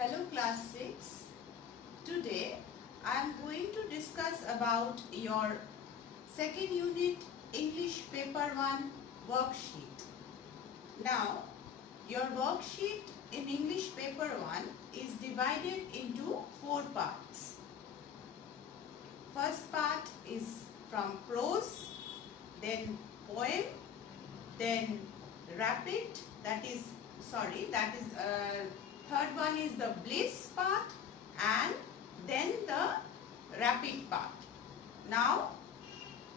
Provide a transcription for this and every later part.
Hello class 6. Today I am going to discuss about your second unit English paper 1 worksheet. Now your worksheet in English paper 1 is divided into 4 parts. First part is from prose, then poem, then rapid, third one is the bliss part, and then the rapid part. Now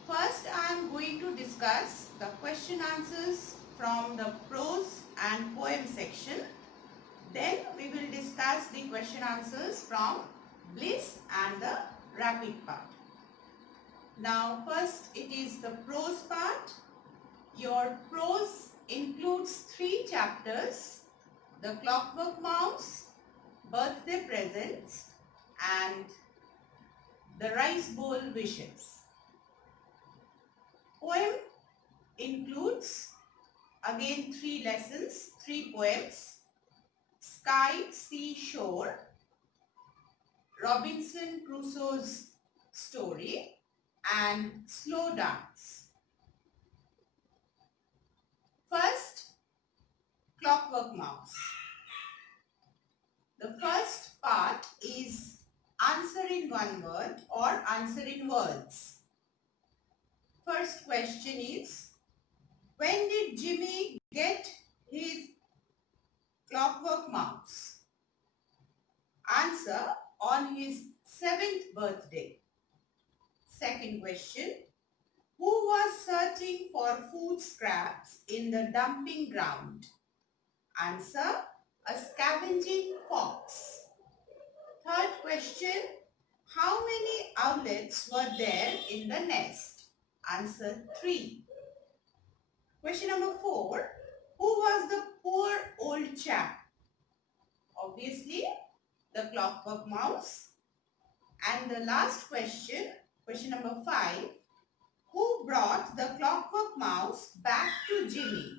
first I am going to discuss the question answers from the prose and poem section. Then we will discuss the question answers from bliss and the rapid part. Now first it is the prose part. Your prose includes 3 chapters: the Clockwork Mouse, birthday presents, and the rice bowl wishes. Poem includes again 3 lessons, 3 poems: Sky, Sea, Shore, Robinson Crusoe's story, and Slow Dance. First, Clockwork Mouse. The first part is answer in one word or answer in words. First question is, when did Jimmy get his Clockwork Mouse? Answer, on his 7th birthday. Second question, who was searching for food scraps in the dumping ground? Answer, a scavenging fox. Third question, how many owlets were there in the nest? Answer, 3. Question number 4, who was the poor old chap? Obviously, the Clockwork Mouse. And the last question, question number 5, who brought the Clockwork Mouse back to Jimmy?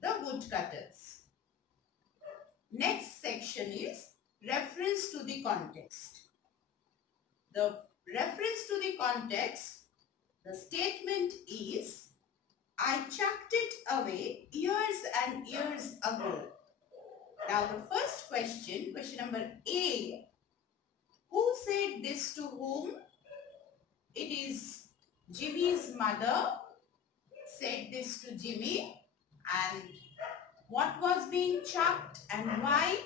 The woodcutters. Next section is reference to the context. The reference to the context, the statement is, I chucked it away years and years ago. Now the first question, question number A, who said this to whom? It is Jimmy's mother said this to Jimmy. And what was being chucked and why?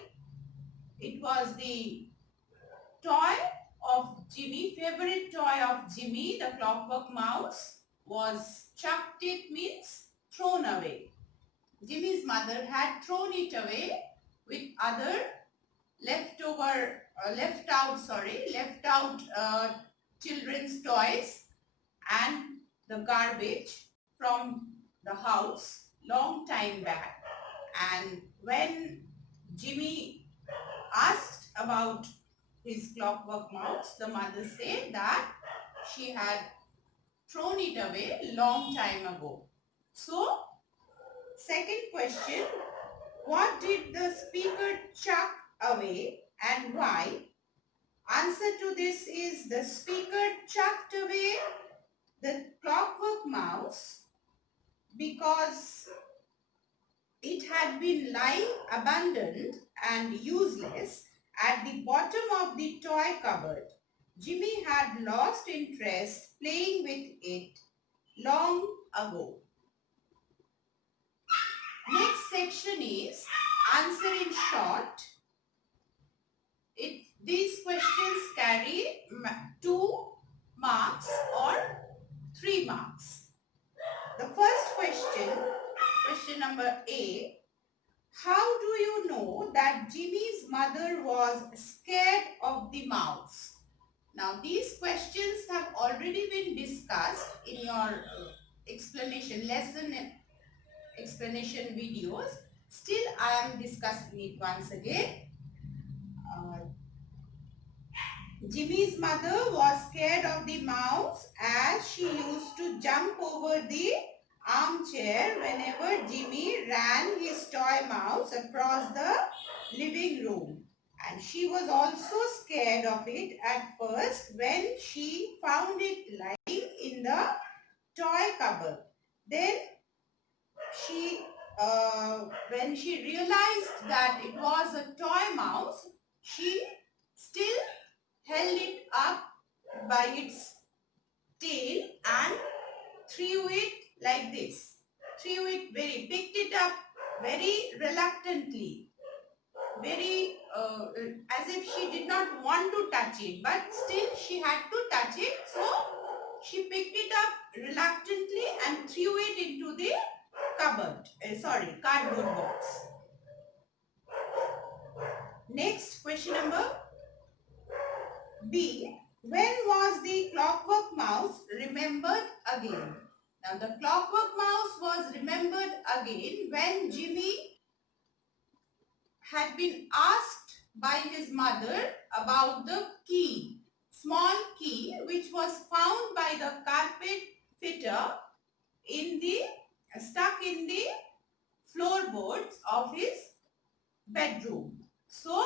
It was the toy of Jimmy, favorite toy of Jimmy, the Clockwork Mouse, was chucked. It means thrown away. Jimmy's mother had thrown it away with other left out children's toys and the garbage from the house long time back. And when Jimmy asked about his Clockwork Mouse, the mother said that she had thrown it away long time ago. So, second question, what did the speaker chuck away and why? Answer to this is, the speaker chucked away the Clockwork Mouse because it had been lying abandoned and useless at the bottom of the toy cupboard. Jimmy had lost interest playing with it long ago. Next section is answer in short. These questions carry 2 marks or 3 marks. The first question, question number A, how do you know that Jimmy's mother was scared of the mouse? Now these questions have already been discussed in your lesson explanation videos. Still I am discussing it once again. Jimmy's mother was scared of the mouse as she used to jump over the armchair whenever Jimmy ran his toy mouse across the living room. And she was also scared of it at first when she found it lying in the toy cupboard. Then she, when she realized that it was a toy mouse, she still held it up by its tail and threw it like this. Picked it up very reluctantly, very as if she did not want to touch it, but still she had to touch it. So she picked it up reluctantly and threw it into the cardboard box. Next, question number B. When was the clockwork mouse remembered again? Now, the clockwork mouse was remembered again when Jimmy had been asked by his mother about the key, small key, which was found by the carpet fitter stuck in the floorboards of his bedroom. So,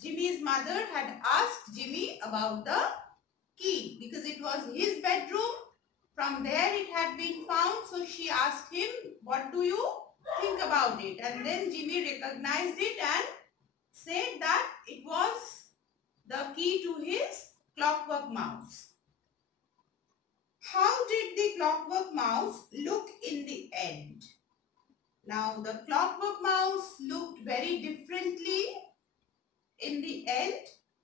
Jimmy's mother had asked Jimmy about the key because it was his bedroom. From there it had been found. So she asked him, what do you think about it? And then Jimmy recognized it and said that it was the key to his clockwork mouse. How did the clockwork mouse look in the end? Now the clockwork mouse looked very differently in the end.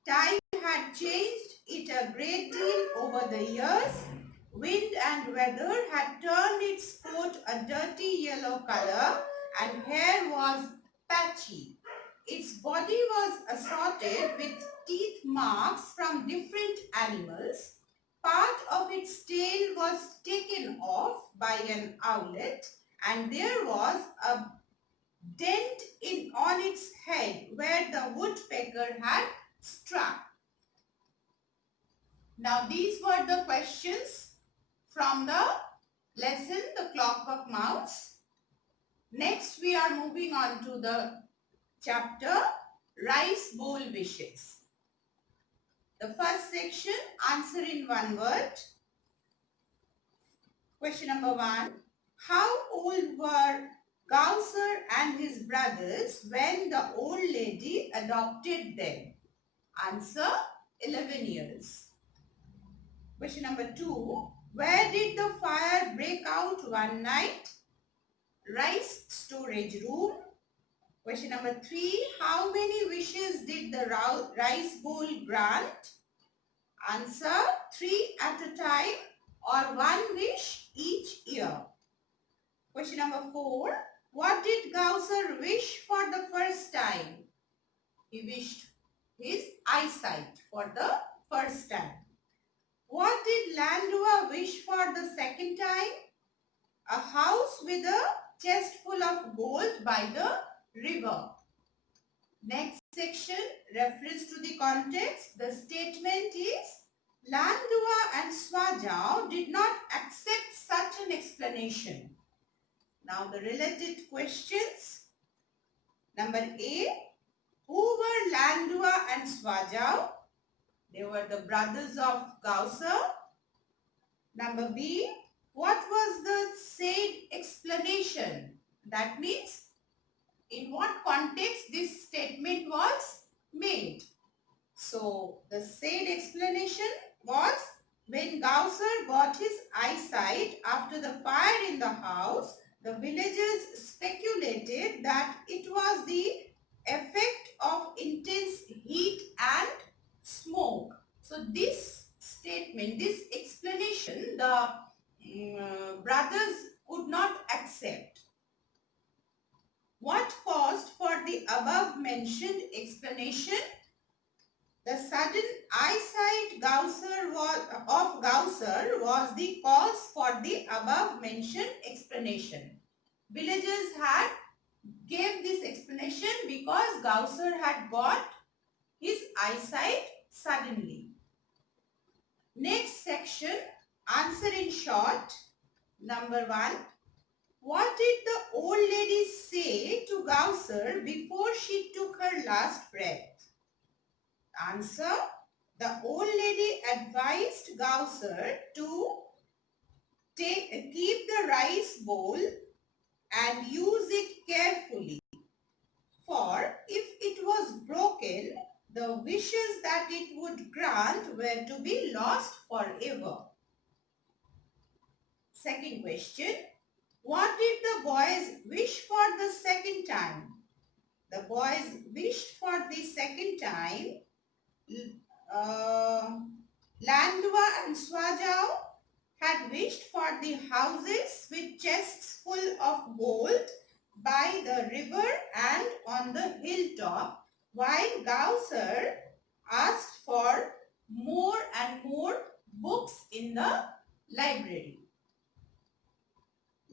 Time had changed it a great deal over the years. Wind and weather had turned its coat a dirty yellow color and hair was patchy. Its body was assorted with teeth marks from different animals. Part of its tail was taken off by an owlet and there was a dent on its head where the woodpecker had struck. Now these were the questions from the lesson, The Clockwork Mouse. Next we are moving on to the chapter, Rice Bowl Wishes. The first section, answer in one word. Question number 1. How old were Gausser and his brothers when the old lady adopted them? Answer, 11 years. Question number 2. Where did the fire break out one night? Rice storage room. Question number 3. How many wishes did the rice bowl grant? Answer, 3 at a time or 1 wish each year. Question number 4. What did Gausser wish for the first time? He wished his eyesight for the first time. What did Landua wish for the second time? A house with a chest full of gold by the river. Next section, reference to the context. The statement is, Landua and Swajau did not accept such an explanation. Now the related questions. Number A, who were Landua and Swajau? They were the brothers of Gausser. Number B, what was the said explanation? That means, in what context this statement was made? So, the said explanation was, when Gausser got his eyesight after the fire in the house, the villagers speculated that it was the effect of intense heat and smoke. So this statement, this explanation, the brothers could not accept. What caused for the above mentioned explanation? The sudden eyesight of Gausser was the cause for the above mentioned explanation. Villagers had gave this explanation because Gausser had got his eyesight suddenly. Next section, answer in short. Number 1. What did the old lady say to Gauser before she took her last breath? Answer. The old lady advised Gauser to keep the rice bowl and use it carefully. For if it was broken, the wishes that it would grant were to be lost forever. Second question. What did the boys wish for the second time? The boys wished for the second time. Landua and Swajau had wished for the houses with chests full of gold by the river and on the hilltop, while Gauser asked for more and more books in the library.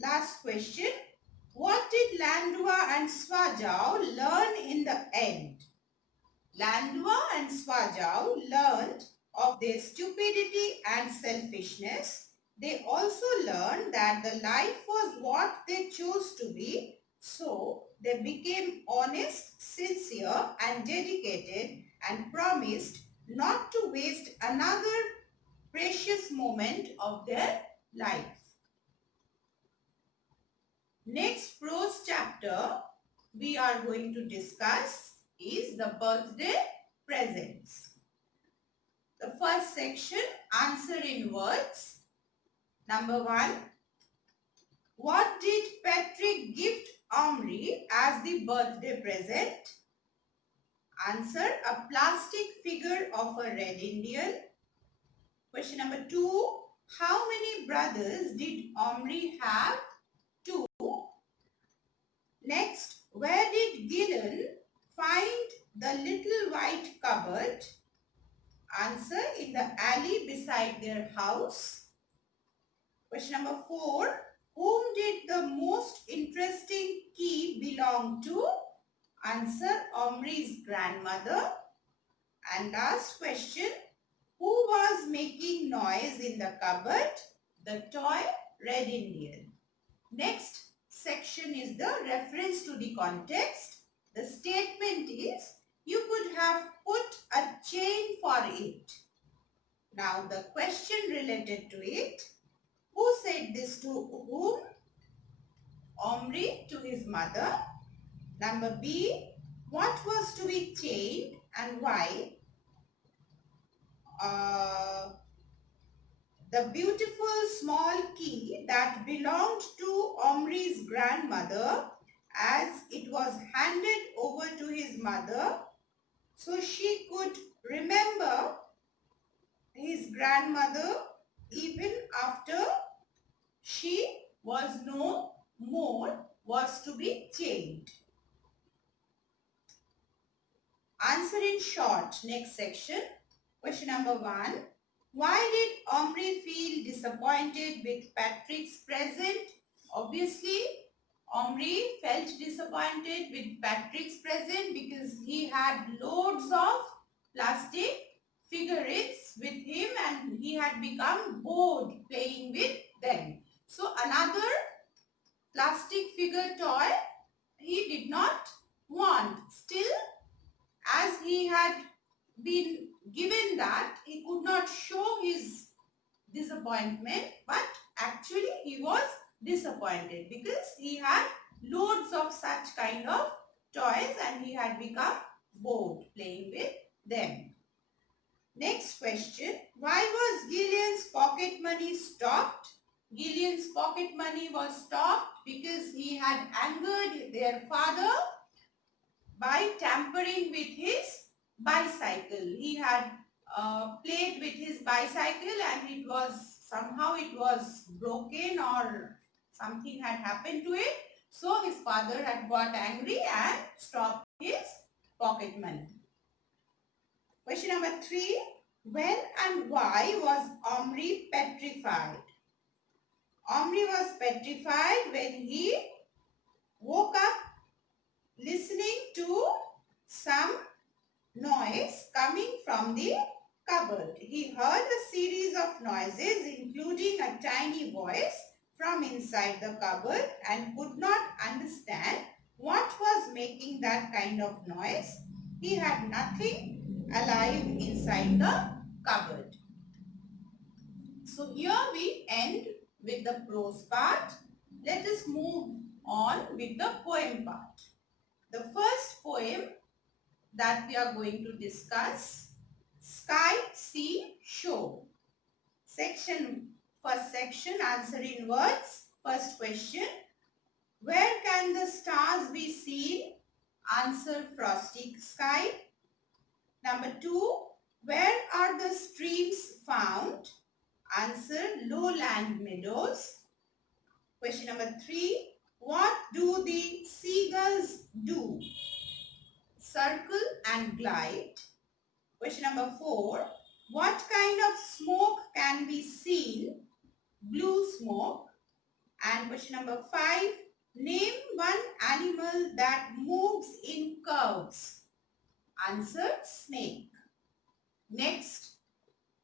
Last question. What did Landua and Swajau learn in the end? Landua and Swajau learned of their stupidity and selfishness. They also learned that the life was what they chose to be, so they became honest, sincere and dedicated and promised not to waste another precious moment of their life. Next prose chapter we are going to discuss is the birthday presents. The first section, answer in words. Number 1. What did Patrick gift Omri as the birthday present? Answer, a plastic figure of a red Indian. Question number 2. How many brothers did Omri have? 2. Next, where did Gillen find the little white cupboard? Answer, in the alley beside their house. Question number 4. Whom did the most interesting key belong to? Answer, Omri's grandmother. And last question. Who was making noise in the cupboard? The toy red Indian. Next section is the reference to the context. The statement is, you could have put a chain for it. Now the question related to it. Who said this to whom? Omri to his mother. Number B. What was to be chained and why? The beautiful small key that belonged to Omri's grandmother, as it was handed over to his mother so she could remember his grandmother even after she was no more, was to be chained. Answer in short, next section. Question number 1. Why did Omri feel disappointed with Patrick's present? Obviously, Omri felt disappointed with Patrick's present because he had loads of plastic figurines with him and he had become bored playing with them. So another plastic figure toy he did not want. Still, as he had been given that, he could not show his disappointment, but actually he was disappointed because he had loads of such kind of toys and he had become bored playing with them. Next question. Why was Gillian's pocket money stopped? Gillian's pocket money was stopped because he had angered their father by tampering with his bicycle. He had played with his bicycle and it was somehow it was broken or something had happened to it. So his father had got angry and stopped his pocket money. Question number 3. When and why was Omri petrified? Omri was petrified when he woke up listening to some noise coming from the cupboard. He heard a series of noises, including a tiny voice from inside the cupboard and could not understand what was making that kind of noise. He had nothing alive inside the cupboard. So here we end with the prose part. Let us move on with the poem part. The first poem that we are going to discuss, Sky, Sea, Shore. First section, answer in words. First question, where can the stars be seen? Answer, frosty sky. Number 2, where are the streams found? Answer, lowland meadows. Question number 3, what do the seagulls do? Circle and glide. Question number 4, what kind of smoke can be seen? Blue smoke. And question number 5, name one animal that moves in curves. Answer, snake. Next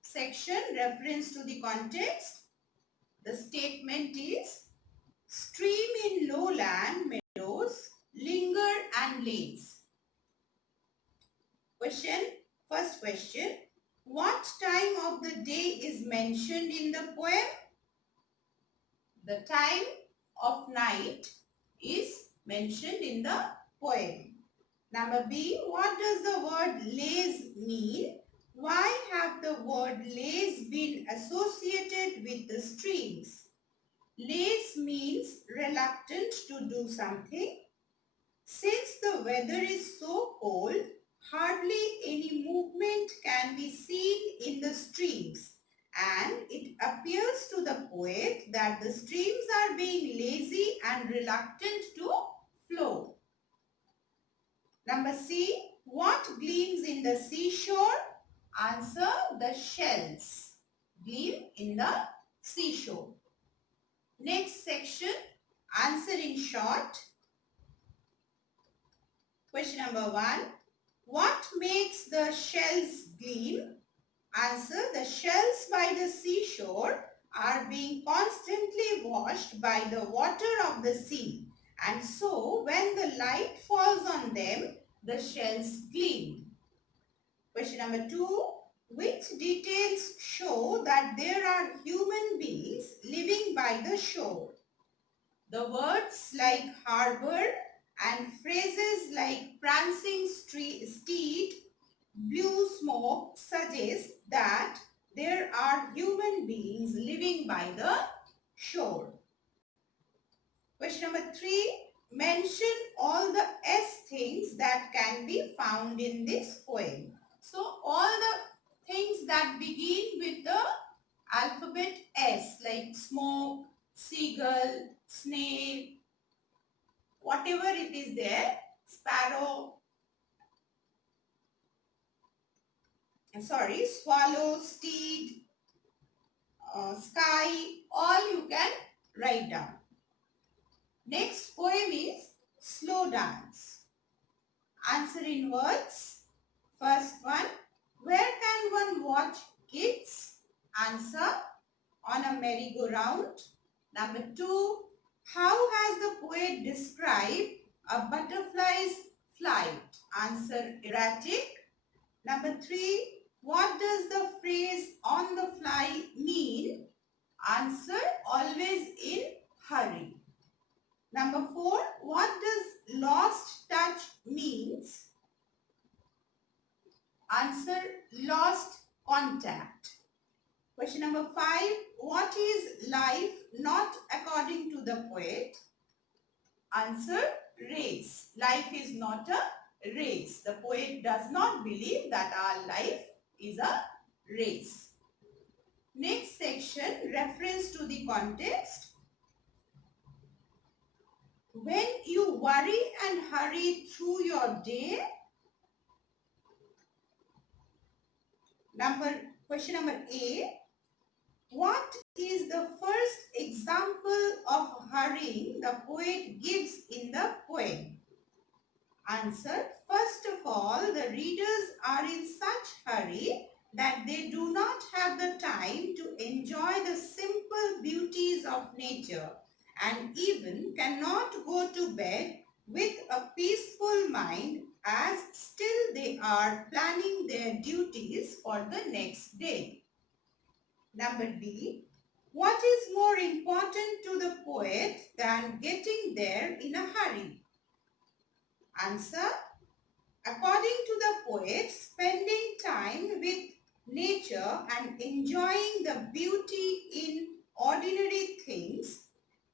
section, reference to the context. The statement is, stream in lowland meadows, linger and laze. First question, what time of the day is mentioned in the poem? The time of night is mentioned in the poem. Number B, what does the word laze mean? Why have the word laze been associated with the streams? Laze means reluctant to do something. Since the weather is so cold, hardly any movement can be seen in the streams, and it appears to the poet that the streams are being lazy and reluctant to flow. Number C, what gleams in the seashore? Answer, the shells gleam in the seashore. Next section, answer in short. Question number 1, what makes the shells gleam? Answer, the shells by the seashore are being constantly washed by the water of the sea, and so when the light falls on them, the shells gleam. Question number 2, which details show that there are human beings living by the shore? The words like harbor and phrases like prancing steed, blue smoke suggest that there are human beings living by the shore. Question number 3, mention all the S things that can be found in this poem. So all the things that begin with the alphabet S, like smoke, seagull, snail, whatever it is there, sparrow, swallow, steed, sky, all you can write down. Next poem is Slow Dance. Answer in words. First one, where can one watch kids? Answer, on a merry-go-round. Number 2, how has the poet described a butterfly's flight? Answer, erratic. Number 3, what does the phrase on the fly mean? Answer, always in hurry. Number 4, what does lost touch means? Answer, lost contact. Question number 5, what is life not according to the poet? Answer, race. Life is not a race. The poet does not believe that our life is a race. Next section, reference to the context. When you worry and hurry through your day. Question number A, what is the first example of hurrying the poet gives in the poem? Answer, first of all, the readers are in such hurry that they do not have the time to enjoy the simple beauties of nature and even cannot go to bed with a peaceful mind as still they are planning their duties for the next day. Number D. What is more important to the poet than getting there in a hurry? Answer. According to the poet, spending time with nature and enjoying the beauty in ordinary things,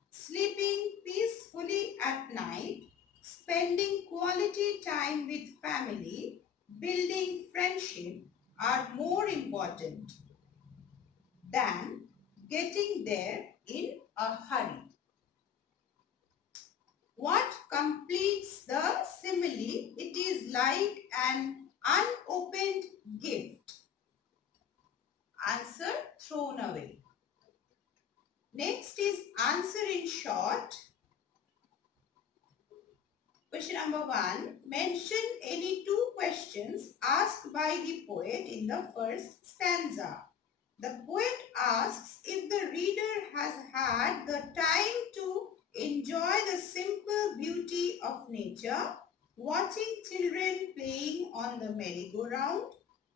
sleeping peacefully at night, spending quality time with family, building friendship are more important than getting there in a hurry. What completes the simile? It is like an unopened gift. Answer, thrown away. Next is answer in short. Question number 1. Mention any two questions asked by the poet in the first stanza. The poet asks if the reader has had the time to enjoy the simple beauty of nature, watching children playing on the merry-go-round,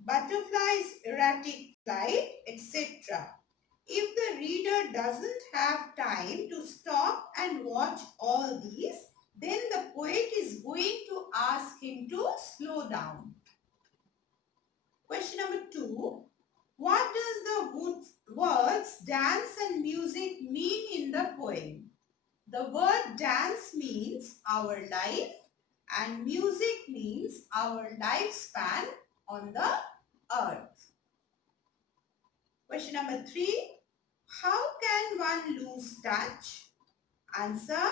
butterflies' erratic flight, etc. If the reader doesn't have time to stop and watch all these, then the poet is going to ask him to slow down. Question number 2. What does the words dance and music mean in the poem? The word dance means our life and music means our lifespan on the earth. Question number 3. How can one lose touch? Answer.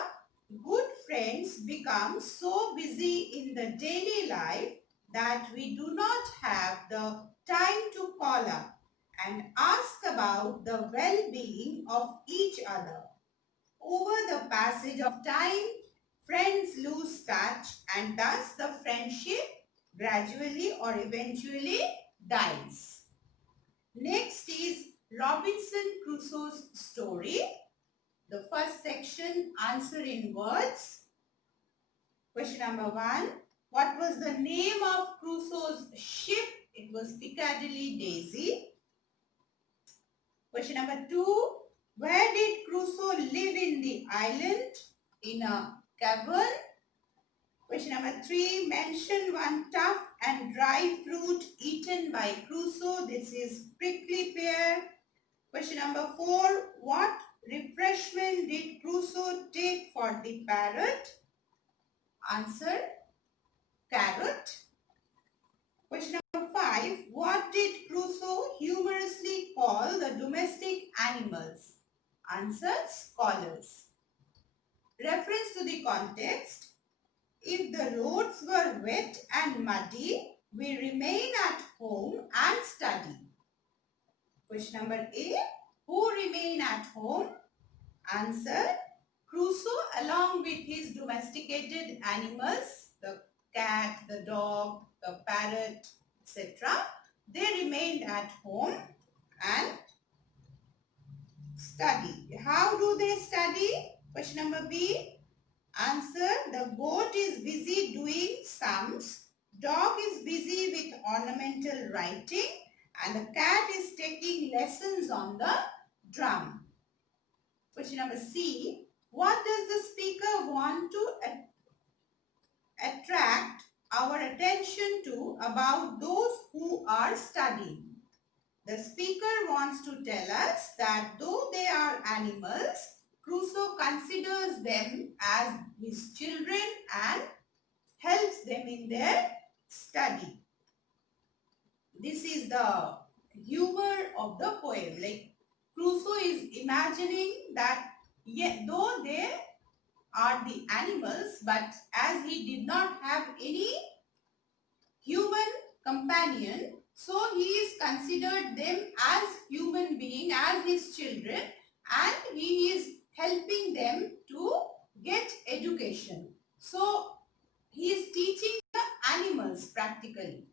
Good friends become so busy in the daily life that we do not have the time to call up and ask about the well-being of each other. Over the passage of time, friends lose touch and thus the friendship gradually or eventually dies. Next is Robinson Crusoe's story. The first section, answer in words. Question number 1. What was the name of Crusoe's ship? It was Piccadilly Daisy. Question number 2. Where did Crusoe live in the island? In a cavern. Question number 3. Mention one tough and dry fruit eaten by Crusoe. This is prickly pear. Question number 4. What refreshment did Crusoe take for the parrot? Answer, carrot. Question number 5. What did Crusoe humorously call the domestic animals? Answer, scholars. Reference to the context. If the roads were wet and muddy, we remain at home and study. Question number A. Who remain at home? Answer, Crusoe along with his domesticated animals, the cat, the dog, the parrot, etc. They remained at home and study. How do they study? Question number B. Answer, the goat is busy doing sums, dog is busy with ornamental writing, and the cat is taking lessons on the drum. Question number C. What does the speaker want to attract our attention to about those who are studying? The speaker wants to tell us that though they are animals, Crusoe considers them as his children and helps them in their study. This is the humor of the poem. Like Crusoe is imagining that though they are the animals, but as he did not have any human companion, so he is considered them as human being, as his children, and he is helping them to get education. So he is teaching the animals practically.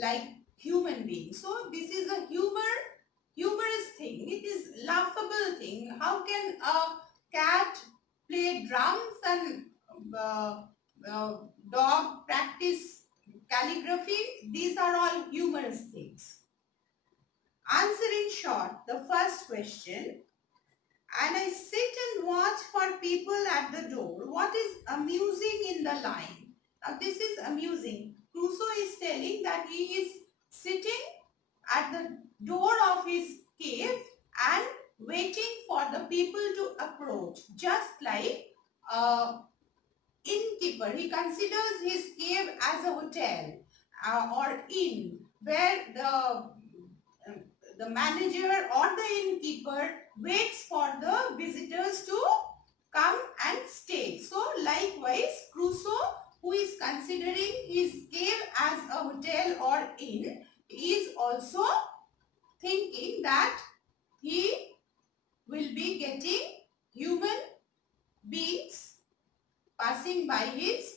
Like human being. So this is a humorous thing. It is laughable thing. How can a cat play drums and uh, uh, dog practice calligraphy? These are all humorous things. Answer in short, the first question. And I sit and watch for people at the door. What is amusing in the line? Now this is amusing. Crusoe is telling that he is sitting at the door of his cave and waiting for the people to approach. Just like innkeeper. He considers his cave as a hotel or inn where the manager or the innkeeper waits for the visitors to come and stay. So likewise, Crusoe, who is considering his cave as a hotel or inn, is also thinking that he will be getting human beings passing by his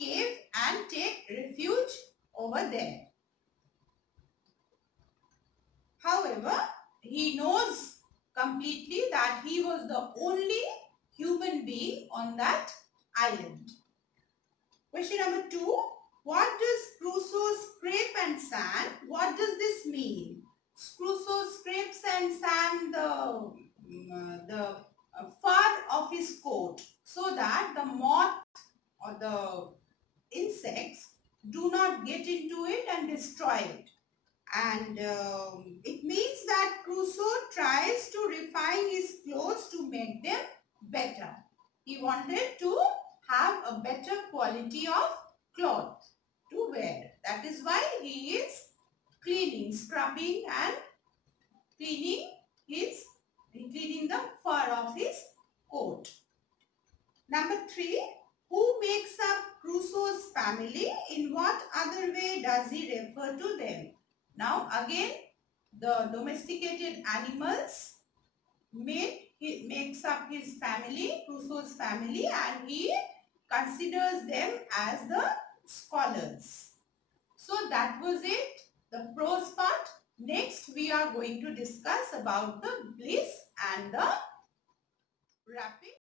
cave and take refuge over there. However, he knows completely that he was the only human being on that island. Question number 2. What does Crusoe scrape and sand? What does this mean? Crusoe scrapes and sand the fur of his coat so that the moth or the insects do not get into it and destroy it. And it means that Crusoe tries to refine his clothes to make them better. He wanted to have a better quality of cloth to wear. That is why he is cleaning, scrubbing and cleaning the fur of his coat. Number 3, who makes up Crusoe's family? In what other way does he refer to them? Now again, the domesticated animals makes up his family, Crusoe's family, and he considers them as the scholars. So that was it, the prose part. Next, we are going to discuss about the bliss and the wrapping.